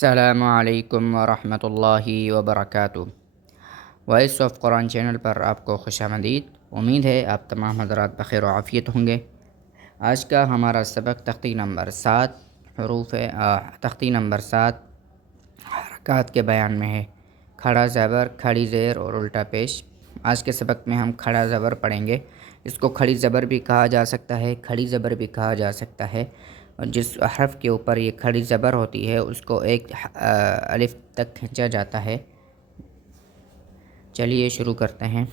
السلام علیکم ورحمۃ اللہ وبرکاتہ۔ وائس آف قرآن چینل پر آپ کو خوش آمدید۔ امید ہے آپ تمام حضرات بخیر و عافیت ہوں گے۔ آج کا ہمارا سبق تختی نمبر 7 تختی نمبر 7 حرکات کے بیان میں ہے۔ کھڑا زبر، کھڑی زیر اور الٹا پیش۔ آج کے سبق میں ہم کھڑا زبر پڑھیں گے۔ اس کو کھڑی زبر بھی کہا جا سکتا ہے، کھڑی زبر بھی کہا جا سکتا ہے، اور جس حرف کے اوپر یہ کھڑی زبر ہوتی ہے اس کو ایک الف تک کھینچا جاتا ہے۔ چلیے شروع کرتے ہیں۔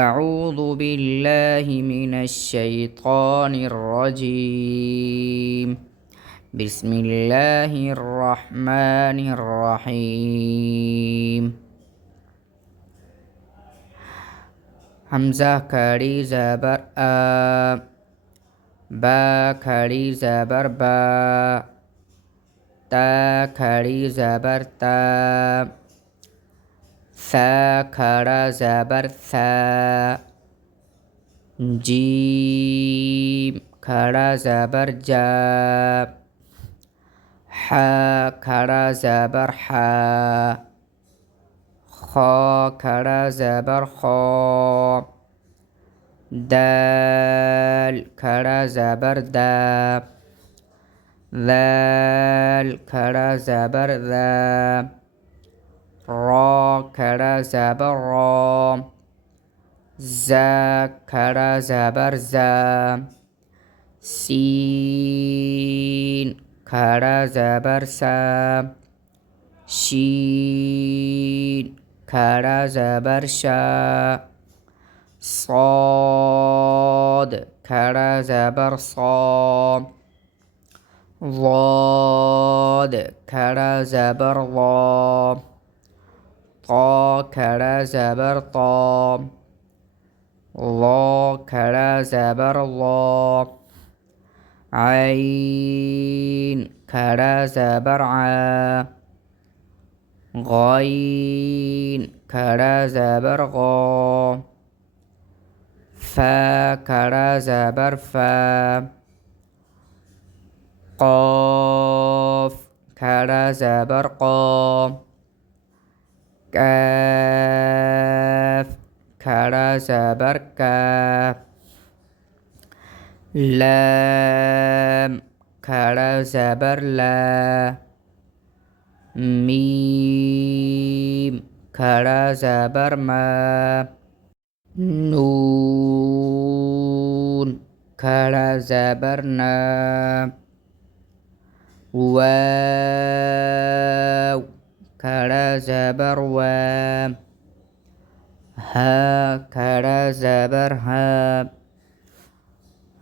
اعوذ باللہ من الشیطان الرجیم، بسم اللہ الرحمن الرحیم۔ حمزہ کھڑی زبر آ، با کھڑی زبر با، تا کھڑی زبر تا، ثا کھڑا زبر ثا، جیم کھڑا زبر جا، حا کھڑا زبر حا، خا کھڑا زبر خا، دال کھڑا زبر دا، ذال کھڑا زبر ذا، را کھڑا زبر را، زا کھڑا زبر زا، سین کھڑا زبر سا، شین کھڑا زبر شا، صاد کھڑا زبر صا، ضاد کھڑا زبر ضا، طا کھڑا زبر طا، ظا کھڑا زبر ظا، عین کھڑا زبر عا، غین کھڑا زبر غا، فا کھڑا زبر فا، قاف کھڑا زبر قا، کاف کھڑا زبر کا، لام کھڑا زبر لا، میم کھڑا زبر ما، نون کھڑا زبر نا، واو کھڑا زبر وا، ہا کھڑا زبر ہا،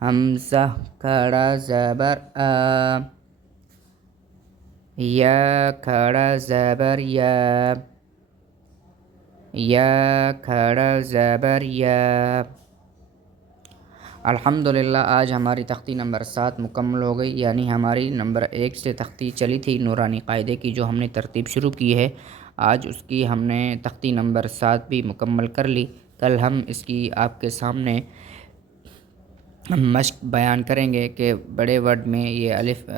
حمزہ کھڑا زبر آ، یا کھڑا زبر یا، یا کھڑا زبر یا۔ الحمدللہ آج ہماری تختی نمبر 7 مکمل ہو گئی، یعنی ہماری نمبر 1 سے تختی چلی تھی نورانی قاعدے کی جو ہم نے ترتیب شروع کی ہے، آج اس کی ہم نے تختی نمبر 7 بھی مکمل کر لی۔ کل ہم اس کی آپ کے سامنے مشق بیان کریں گے کہ بڑے ورڈ میں یہ الف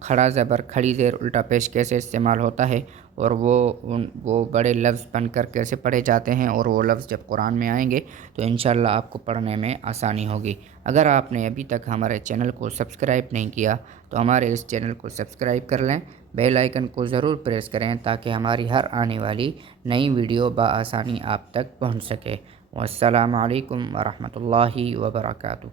کھڑا زبر، کھڑی زیر، الٹا پیش کیسے استعمال ہوتا ہے، اور وہ بڑے لفظ بن کر کیسے پڑھے جاتے ہیں، اور وہ لفظ جب قرآن میں آئیں گے تو انشاءاللہ آپ کو پڑھنے میں آسانی ہوگی۔ اگر آپ نے ابھی تک ہمارے چینل کو سبسکرائب نہیں کیا تو ہمارے اس چینل کو سبسکرائب کر لیں، بیل آئیکن کو ضرور پریس کریں تاکہ ہماری ہر آنے والی نئی ویڈیو بآسانی آپ تک پہنچ سکے۔ والسلام علیکم ورحمۃ اللہ وبرکاتہ۔